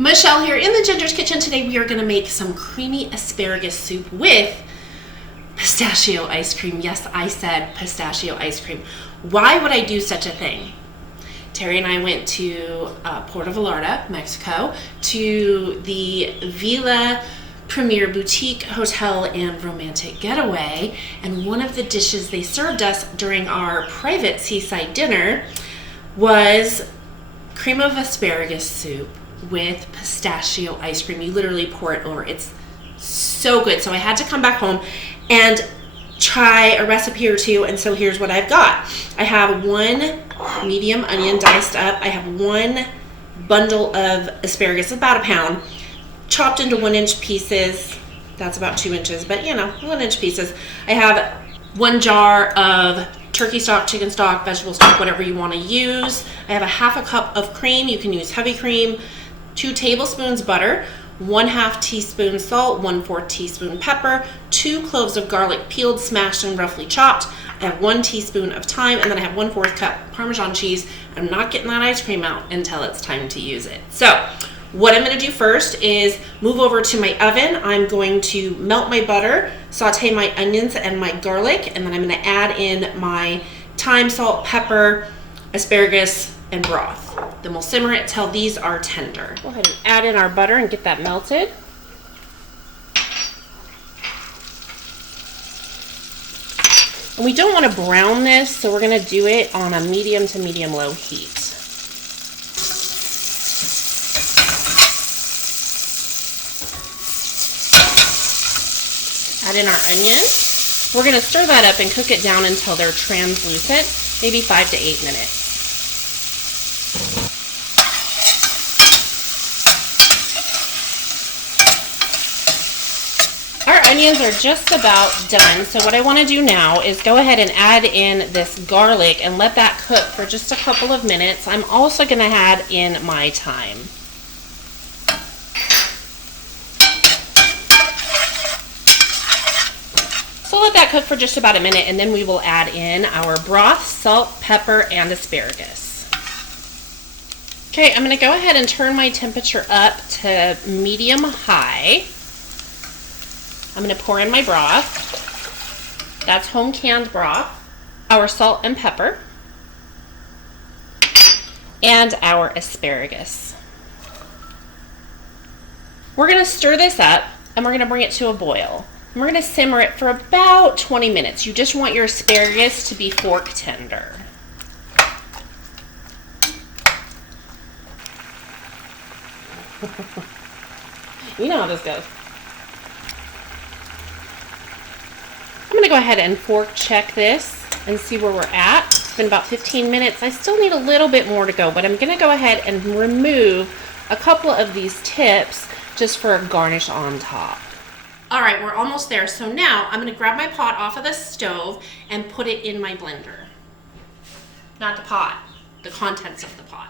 Michelle here in the Ginger's Kitchen. Today we are going to make some creamy asparagus soup with pistachio ice cream. Yes, I said pistachio ice cream. Why would I do such a thing? Terry and I went to Puerto Vallarta, Mexico, to the Villa Premier Boutique Hotel and Romantic Getaway, and one of the dishes they served us during our private seaside dinner was cream of asparagus soup with pistachio ice cream. You literally pour it over. It's so good. So I had to come back home and try a recipe or two, and so here's what I've got. I have one medium onion diced up. I have one bundle of asparagus, about a pound, chopped into 1-inch pieces. That's about 2 inches, but 1-inch pieces. I have 1 jar of turkey stock, chicken stock, vegetable stock, whatever you want to use. I have a 1/2 cup of cream. You can use heavy cream. 2 tablespoons butter, 1/2 teaspoon salt, 1/4 teaspoon pepper, 2 cloves of garlic peeled, smashed, and roughly chopped. I have 1 teaspoon of thyme, and then I have 1/4 cup Parmesan cheese. I'm not getting that ice cream out until it's time to use it. So what I'm going to do first is move over to my oven. I'm going to melt my butter, saute my onions and my garlic, and then I'm going to add in my thyme, salt, pepper, asparagus, and broth. Then we'll simmer it till these are tender. Go ahead and add in our butter and get that melted. And we don't want to brown this, so we're going to do it on a medium to medium-low heat. Add in our onion. We're going to stir that up and cook it down until they're translucent, maybe 5 to 8 minutes. Our onions are just about done, so what I want to do now is go ahead and add in this garlic and let that cook for just a couple of minutes. I'm also going to add in my thyme. So let that cook for just about a minute, and then we will add in our broth, salt, pepper, and asparagus. Okay, I'm going to go ahead and turn my temperature up to medium-high. I'm going to pour in my broth. That's home canned broth. Our salt and pepper. And our asparagus. We're going to stir this up, and we're going to bring it to a boil. And we're going to simmer it for about 20 minutes. You just want your asparagus to be fork tender. You know how this goes. I'm going to go ahead and fork check this and see where we're at. It's been about 15 minutes. I still need a little bit more to go, but I'm going to go ahead and remove a couple of these tips just for a garnish on top. All right, we're almost there. So now I'm going to grab my pot off of the stove and put it in my blender. Not the pot, the contents of the pot.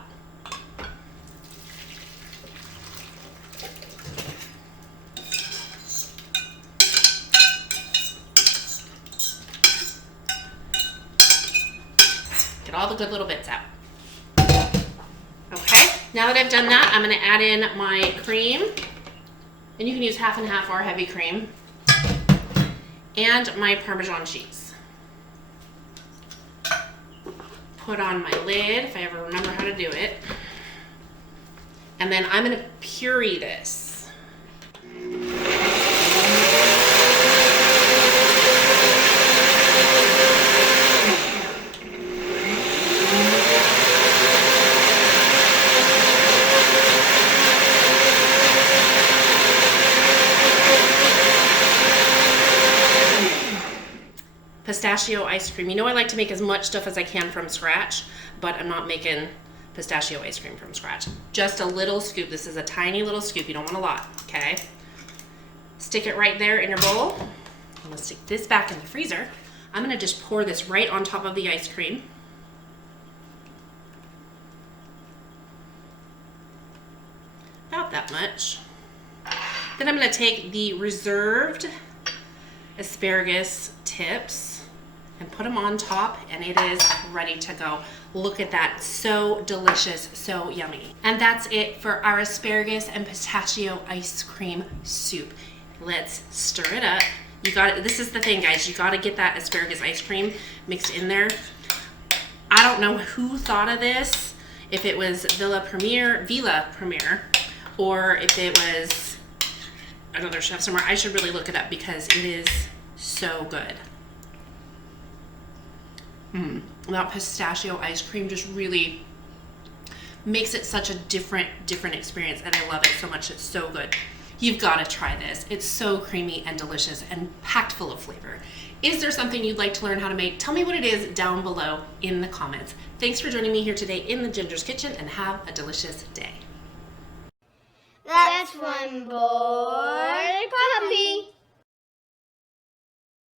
Get all the good little bits out. Okay, now that I've done that, I'm going to add in my cream. And you can use 1/2 and 1/2 or heavy cream. And my Parmesan cheese. Put on my lid, if I ever remember how to do it. And then I'm going to puree this. Pistachio ice cream. You know I like to make as much stuff as I can from scratch, but I'm not making pistachio ice cream from scratch. Just a little scoop. This is a tiny little scoop. You don't want a lot, okay? Stick it right there in your bowl. I'm gonna stick this back in the freezer. I'm gonna just pour this right on top of the ice cream. About that much. Then I'm gonna take the reserved asparagus tips and put them on top, and it is ready to go. Look at that, so delicious, so yummy. And that's it for our asparagus and pistachio ice cream soup. Let's stir it up. You got it. This is the thing, guys. You got to get that asparagus ice cream mixed in there. I don't know who thought of this, if it was Villa Premier, or if it was another chef somewhere. I should really look it up because it is so good. That pistachio ice cream just really makes it such a different experience, and I love it so much. It's so good. You've got to try this. It's so creamy and delicious and packed full of flavor. Is there something you'd like to learn how to make? Tell me what it is down below in the comments. Thanks for joining me here today in the Ginger's Kitchen, and have a delicious day. That's one boy puppy.